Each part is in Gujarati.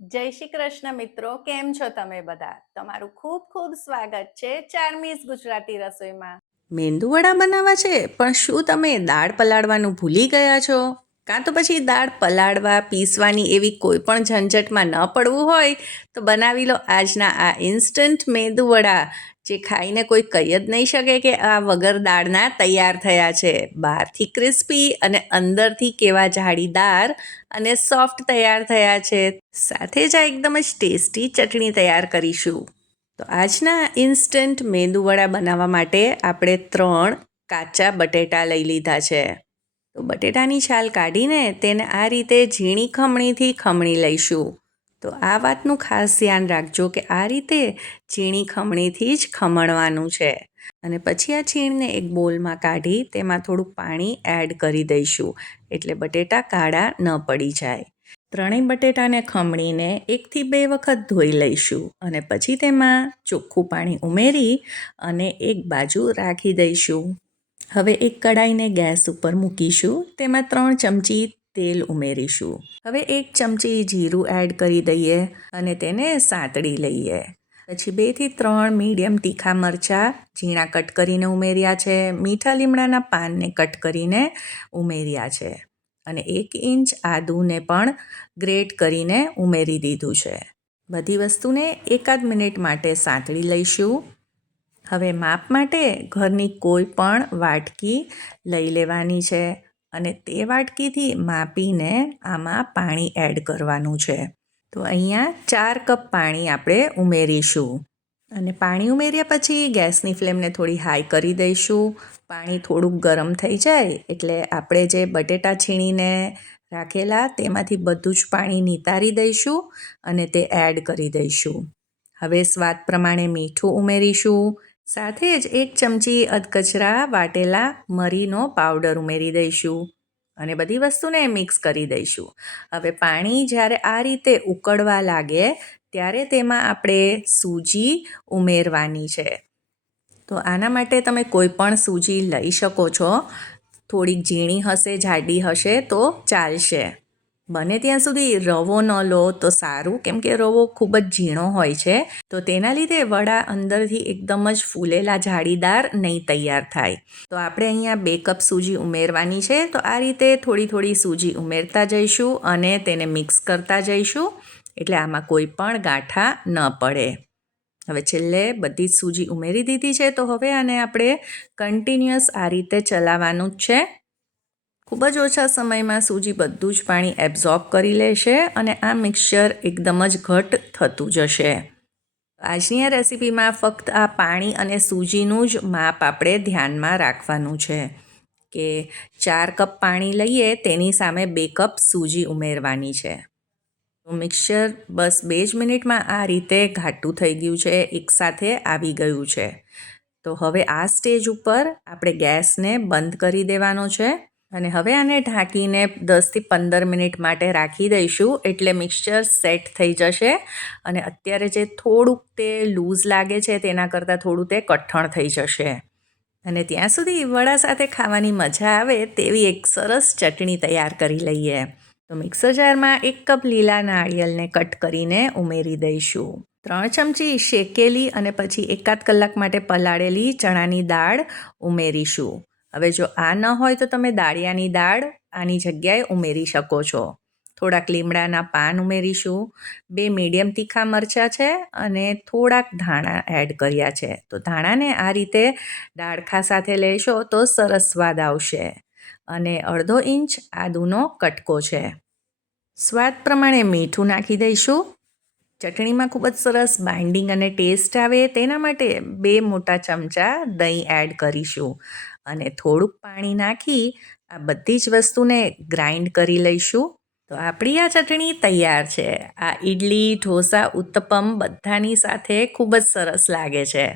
જય શ્રી કૃષ્ણ મિત્રો, કેમ છો તમે બધા? તમારું ખૂબ ખૂબ સ્વાગત છે ચાર્મીસ ગુજરાતી રસોઈમાં. મેંદુવડા બનાવવા છે, પણ શું તમે દાળ પલાળવાનું ભૂલી ગયા છો? કાં તો પછી દાળ પલાળવા પીસવાની એવી કોઈ પણ ઝંઝટમાં ન પડવું હોય તો બનાવી લો આજના આ ઇન્સ્ટન્ટ મેંદુવડા, જે ખાઈને કોઈ કહી જ નહીં શકે કે આ વગર દાળના તૈયાર થયા છે. બહારથી ક્રિસ્પી અને અંદરથી કેવા જાળીદાર અને સોફ્ટ તૈયાર થયા છે. સાથે જ આ એકદમ જ ટેસ્ટી ચટણી તૈયાર કરીશું. તો આજના ઇન્સ્ટન્ટ મેંદુવડા બનાવવા માટે આપણે 3 કાચા બટેટા લઈ લીધા છે. તો બટેટાની છાલ કાઢીને તેને આ રીતે ઝીણી ખમણીથી ખમણી લઈશું. તો આ વાતનું ખાસ ધ્યાન રાખજો કે આ રીતે ઝીણી ખમણીથી જ ખમણવાનું છે. અને પછી આ છીણને એક બોલમાં કાઢી તેમાં થોડું પાણી એડ કરી દઈશું, એટલે બટેટા કાળા ન પડી જાય. 3 બટેટાને ખમણીને 1 થી 2 વખત ધોઈ લઈશું અને પછી તેમાં ચોખ્ખું પાણી ઉમેરી અને એક બાજુ રાખી દઈશું. હવે એક કડાઈને ગેસ ઉપર મૂકીશું. તેમાં 3 ચમચી તેલ ઉમેરીશું. હવે 1 ચમચી જીરું એડ કરી દઈએ અને તેને સાંતળી લઈએ. પછી 2 થી 3 મીડિયમ તીખા મરચાં ઝીણા કટ કરીને ઉમેર્યા છે. મીઠા લીમડાના પાનને કટ કરીને ઉમેર્યા છે અને 1 ઇંચ આદુને પણ ગ્રેટ કરીને ઉમેરી દીધું છે. બધી વસ્તુને એકાદ મિનિટ માટે સાંતળી લઈશું. હવે માપ માટે ઘરની કોઈ પણ વાટકી લઈ લેવાની છે અને તે વાટકીથી માપીને આમાં પાણી એડ કરવાનું છે. તો અહીંયા 4 કપ પાણી આપણે ઉમેરીશું અને પાણી ઉમેર્યા પછી ગેસની ફ્લેમને થોડી હાઈ કરી દઈશું. પાણી થોડુંક ગરમ થઈ જાય એટલે આપણે જે બટેટા છીણીને રાખેલા તેમાંથી બધું જ પાણી નિતારી દઈશું અને તે એડ કરી દઈશું. હવે સ્વાદ પ્રમાણે મીઠું ઉમેરીશું. સાથે જ 1 ચમચી અધકચરા વાટેલા મરીનો પાવડર ઉમેરી દઈશું અને બધી વસ્તુને મિક્સ કરી દઈશું. હવે પાણી જ્યારે આ રીતે ઉકળવા લાગે ત્યારે તેમાં આપણે સૂજી ઉમેરવાની છે. તો આના માટે તમે કોઈ પણ સૂજી લઈ શકો છો. થોડીક ઝીણી હશે, જાડી હશે તો ચાલશે. બને ત્યાં સુધી રવો ન લો તો સારું, કેમ કે રવો ખૂબ જ ઝીણો હોય છે, તો તેના લીધે વડા અંદરથી એકદમ જ ફૂલેલા જાળીદાર નહીં તૈયાર થાય. તો આપણે અહીંયા 2 કપ સૂજી ઉમેરવાની છે. તો આ રીતે થોડી થોડી સૂજી ઉમેરતા જઈશું અને તેને મિક્સ કરતા જઈશું, એટલે આમાં કોઈ પણ ગાંઠા ન પડે. હવે છેલ્લે બધી જ સૂજી ઉમેરી દીધી છે. તો હવે આને આપણે કન્ટિન્યુઅસ આ રીતે ચલાવવાનું જ છે. ખૂબ જ ઓછા સમયમાં સૂજી બધું જ પાણી એબ્ઝોર્બ કરી લેશે અને આ મિક્સચર એકદમ જ ઘટ થતું જશે. આજની આ રેસીપીમાં ફક્ત આ પાણી અને સૂજીનું જ માપ આપણે ધ્યાનમાં રાખવાનું છે કે 4 કપ પાણી લઈએ તેની સામે 2 કપ સૂજી ઉમેરવાની છે. મિક્સચર બસ 2 જ મિનિટમાં આ રીતે ઘાટું થઈ ગયું છે, એકસાથે આવી ગયું છે. તો હવે આ સ્ટેજ ઉપર આપણે ગેસને બંધ કરી દેવાનો છે અને હવે આને ઢાંકીને 10 થી 15 મિનિટ માટે રાખી દઈશું, એટલે મિક્સચર સેટ થઈ જશે અને અત્યારે જે થોડુંક તે લૂઝ લાગે છે તેના કરતાં થોડું તે કઠણ થઈ જશે. અને ત્યાં સુધી વડા સાથે ખાવાની મજા આવે તેવી એક સરસ ચટણી તૈયાર કરી લઈએ. તો મિક્સર જારમાં 1 કપ લીલા નાળિયેરને કટ કરીને ઉમેરી દઈશું. 3 ચમચી શેકેલી અને પછી એકાદ કલાક માટે પલાળેલી ચણાની દાળ ઉમેરીશું. હવે જો આ ન હોય તો તમે દાળિયાની દાળ આની જગ્યાએ ઉમેરી શકો છો. થોડાક લીમડાના પાન ઉમેરીશું. 2 મીડિયમ તીખા મરચાં છે અને થોડાક ધાણા એડ કર્યા છે. તો ધાણાને આ રીતે ડાળખા સાથે લેશો તો સરસ સ્વાદ આવશે. અને 1/2 ઇંચ આદુનો કટકો છે. સ્વાદ પ્રમાણે મીઠું નાખી દઈશું. ચટણીમાં ખૂબ જ સરસ બાઇન્ડિંગ અને ટેસ્ટ આવે તેના માટે 2 મોટા ચમચા દહીં એડ કરીશું અને થોડુંક પાણી નાખી આ બધી જ વસ્તુને ગ્રાઇન્ડ કરી લઈશું. તો આપણી આ ચટણી તૈયાર છે. આ ઇડલી, ઢોસા, ઉત્તપમ બધાની સાથે ખૂબ જ સરસ લાગે છે.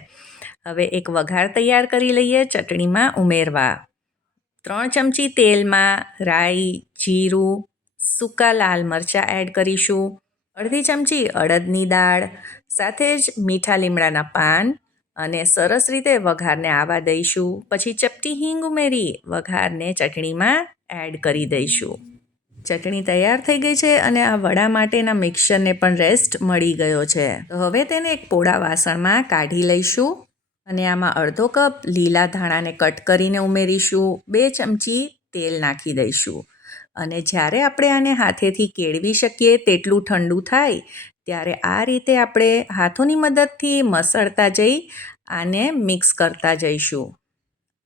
હવે એક વઘાર તૈયાર કરી લઈએ ચટણીમાં ઉમેરવા. 3 ચમચી તેલમાં રાઈ, જીરું, સૂકા લાલ મરચાં એડ કરીશું. અડધી ચમચી અડદની દાળ, સાથે જ મીઠા લીમડાના પાન અને સરસ રીતે વઘારને આવવા દઈશું. પછી ચપટી હિંગ ઉમેરી વઘારને ચટણીમાં એડ કરી દઈશું. ચટણી તૈયાર થઈ ગઈ છે અને આ વડા માટેના મિક્સરને પણ રેસ્ટ મળી ગયો છે. તો હવે તેને એક પોળા વાસણમાં કાઢી લઈશું અને આમાં અડધો કપ લીલા ધાણાને કટ કરીને ઉમેરીશું. 2 ચમચી તેલ નાખી દઈશું અને જ્યારે આપણે આને હાથેથી કેળવી શકીએ તેટલું ઠંડુ થાય ત્યારે આ રીતે આપણે હાથોની મદદથી મસળતા જઈ આને મિક્સ કરતા જઈશું.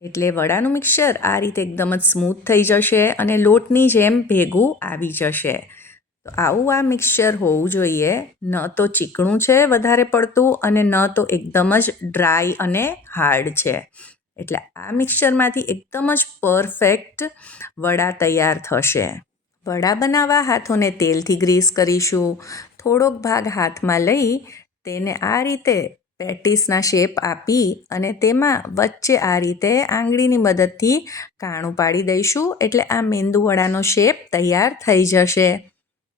એટલે વડાનું મિક્સર આ રીતે એકદમ જ સ્મૂથ થઈ જશે અને લોટની જેમ ભેગું આવી જશે. તો આવું આ મિક્સચર હોવું જોઈએ. ન તો ચીકણું છે વધારે પડતું અને ન તો એકદમ જ ડ્રાય અને હાર્ડ છે. એટલે આ મિક્સચરમાંથી એકદમ જ પરફેક્ટ વડા તૈયાર થશે. વડા બનાવવા હાથોને તેલથી ગ્રીસ કરીશું. થોડોક ભાગ હાથમાં લઈ તેને આ રીતે પેટીસના શેપ આપી અને તેમાં વચ્ચે આ રીતે આંગળીની મદદથી કાણું પાડી દઈશું. એટલે આ મેંદુવડાનો શેપ તૈયાર થઈ જશે.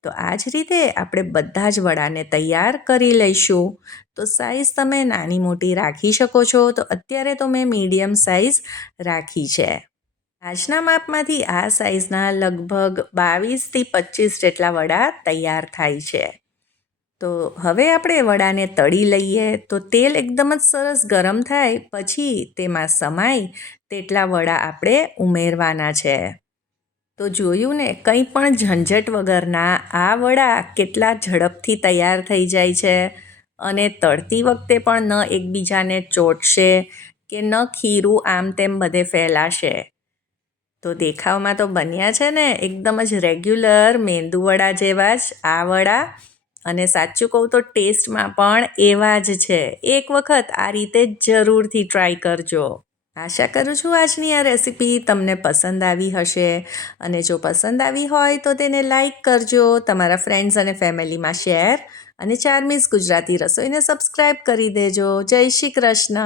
તો આ જ રીતે આપણે બધા જ વડાને તૈયાર કરી લઈશું. તો સાઈઝ તમે નાની મોટી રાખી શકો છો. તો અત્યારે તો મેં મીડિયમ સાઈઝ રાખી છે. આજના માપમાંથી આ સાઈઝના લગભગ 22થી 25 જેટલા વડા તૈયાર થાય છે. તો હવે આપણે વડાને તળી લઈએ. તો તેલ એકદમ જ સરસ ગરમ થાય પછી તેમાં સમાય તેટલા વડા આપણે ઉમેરવાના છે. તો જોયું ને, કંઈ પણ ઝંઝટ વગરના આ વડા કેટલા ઝડપથી તૈયાર થઈ જાય છે અને તળતી વખતે પણ ન એકબીજાને ચોંટશે કે ન ખીરું આમ તેમ બધે ફેલાશે. તો દેખાવમાં તો બન્યા છે ને એકદમ જ રેગ્યુલર મેંદુવડા જેવા જ આ વડા, અને સાચું કહું તો ટેસ્ટમાં પણ એવા જ છે. એક વખત આ રીતે જરૂરથી ટ્રાય કરજો. આશા કરું છું આજની આ રેસીપી તમને પસંદ આવી હશે અને જો પસંદ આવી હોય તો તેને લાઈક કરજો, તમારા ફ્રેન્ડ્સ અને ફેમિલીમાં શેર અને ચાર્મીઝ ગુજરાતી રસોઈને સબસ્ક્રાઈબ કરી દેજો. જય શ્રી કૃષ્ણ.